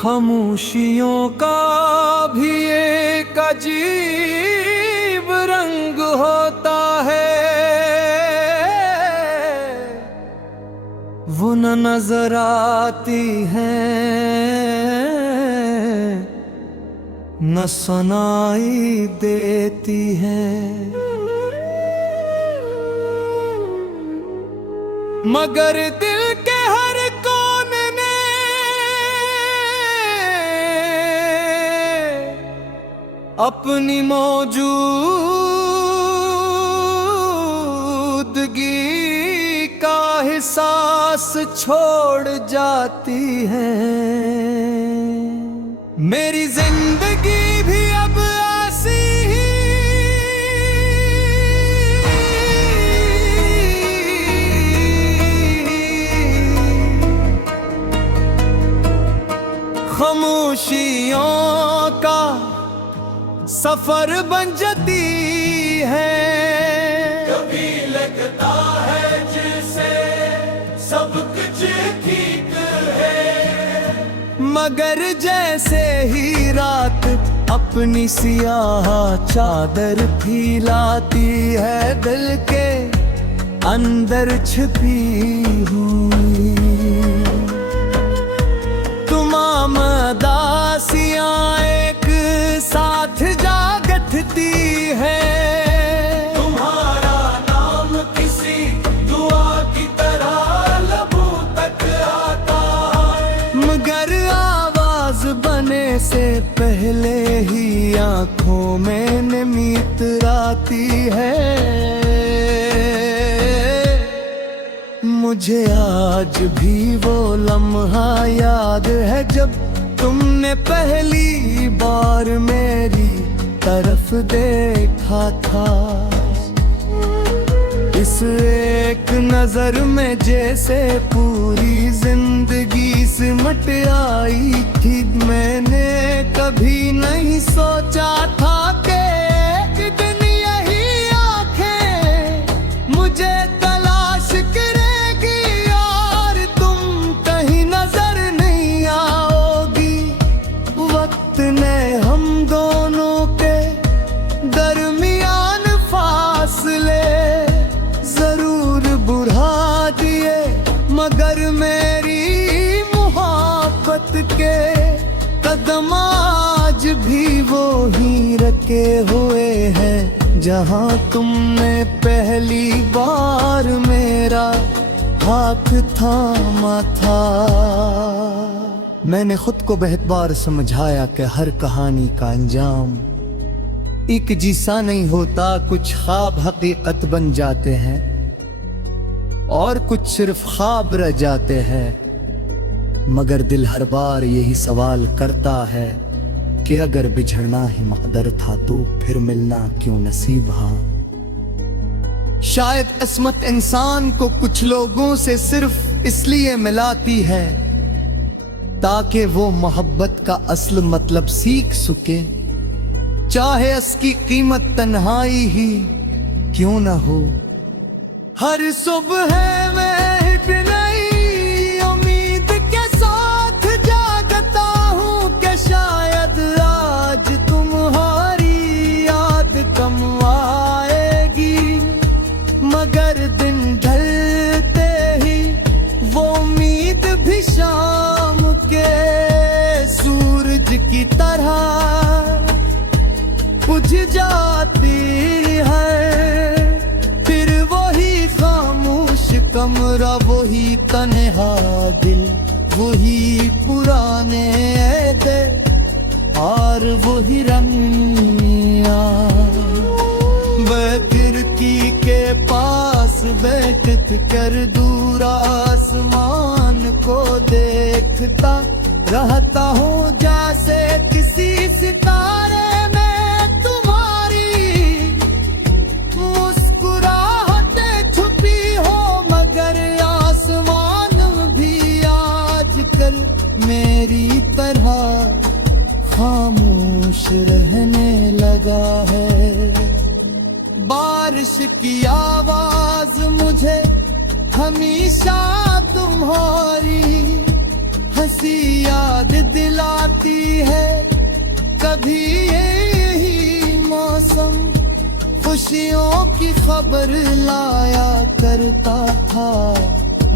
खामोशियों का भी एक अजीब रंग होता है, वो न नजर आती हैं न सुनाई देती हैं, मगर दिल के हर कोने में अपनी मौजूदगी का एहसास छोड़ जाती है। मेरी जिंदगी भी अब ऐसी ही खामोशियों का सफर बन जाती है। कभी लगता है जैसे सब कुछ ठीक है, मगर जैसे ही रात अपनी सियाह चादर फैलाती है, दिल के अंदर छिपी हुई तमाम दासियां एक साथ जागती है। तुम्हारा नाम किसी दुआ की तरह लबों तक आता है, मगर आवाज बने से पहले ही आंखों में नमी उतराती है। मुझे आज भी वो लम्हा याद है जब तुमने पहली बार मेरी तरफ देखा था। इस एक नजर में जैसे पूरी जिंदगी सिमट आई थी। मैंने कभी नहीं सोचा था कि इतनी यही आंखें मुझे तलाश करेगी और तुम कहीं नजर नहीं आओगी। वक्त ने हम दोनों के दरमियान फासले जरूर बढ़ा दिए, मगर मेरी मोहब्बत के कदम आज भी वो ही रखे हुए हैं जहां तुमने पहली बार मेरा हाथ थामा था। मैंने खुद को बहुत बार समझाया कि हर कहानी का अंजाम एक जैसा नहीं होता। कुछ ख्वाब हकीकत बन जाते हैं और कुछ सिर्फ ख्वाब रह जाते हैं, मगर दिल हर बार यही सवाल करता है कि अगर बिछड़ना ही मकदर था तो फिर मिलना क्यों नसीब। हाँ, शायद किस्मत इंसान को कुछ लोगों से सिर्फ इसलिए मिलाती है ताकि वो मोहब्बत का असल मतलब सीख सके, चाहे इसकी कीमत तन्हाई ही क्यों ना हो। हर सुबह मैं एक नई उम्मीद के साथ जागता हूँ कि शायद आज तुम्हारी याद कम आएगी, मगर दिन ढलते ही वो उम्मीद भी शाम के सूरज की तरह बुझ जाती है। फिर वही खामोश कमरा, वही तन्हा दिल, वही पुराने ऐदे और वही रंगियां। मैं खिड़की के पास बैठ कर दूर आसमान को देखता रहता हूँ जैसे किसी सितारे में तुम्हारी मुस्कुराहटें छुपी हो, मगर आसमान भी आजकल मेरी तरह खामोश रहने लगा है। बारिश की आवाज मुझे हमेशा तुम्हारी हंसी याद दिलाती है, कभी यही मौसम खुशियों की खबर लाया करता था।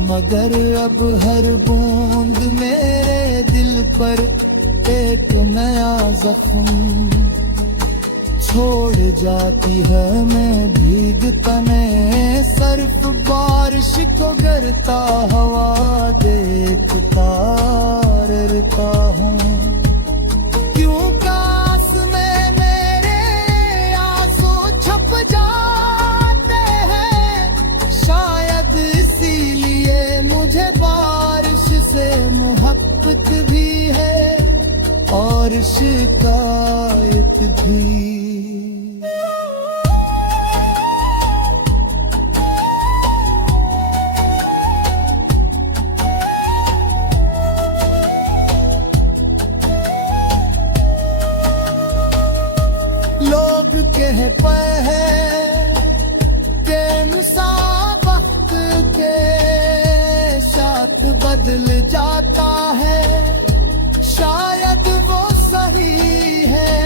मगर अब हर बूंद मेरे दिल पर एक नया जख्म छोड़ जाती है। मैं भीग तने सर्फ बारिश को गिरता हवा देखता रहता हूँ। क्यों काश में मेरे आंसू छप जाते हैं, शायद इसीलिए मुझे बारिश से मोहब्बत भी है और शिकायत भी। लोग कहते हैं कि इंसान वक्त के साथ बदल जाता है, शायद वो सही है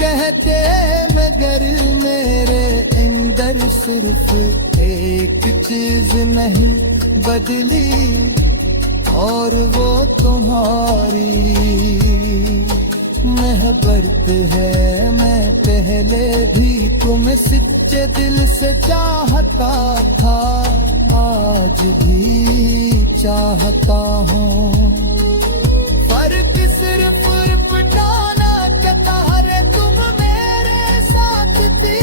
कहते, मगर मेरे अंदर सिर्फ एक चीज नहीं बदली और वो तुम्हारी मोहब्बत है। मैं पहले भी तुम्हें सच्चे दिल से चाहता था, आज भी चाहता हूँ। फर्क सिर्फ पटाना चाहता है, तुम मेरे साथ थी,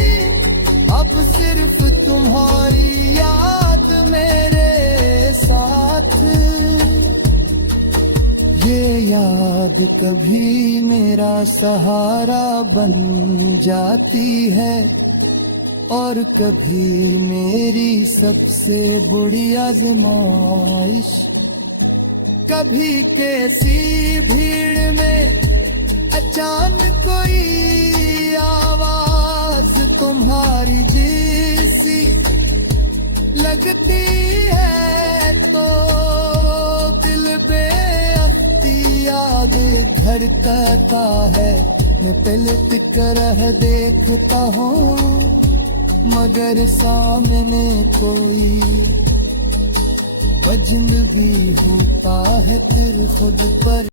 अब सिर्फ तुम्हारी याद मेरे साथ। ये याद कभी मेरा सहारा बन जाती है और कभी मेरी सबसे बुरी आजमाइश। कभी कैसी भीड़ में अचानक कोई आवाज तुम्हारी जैसी लगती है, तो दिल पे याद घर कहता है। मैं पलट कर देखता हूँ, मगर सामने कोई वजन भी होता है फिर खुद पर।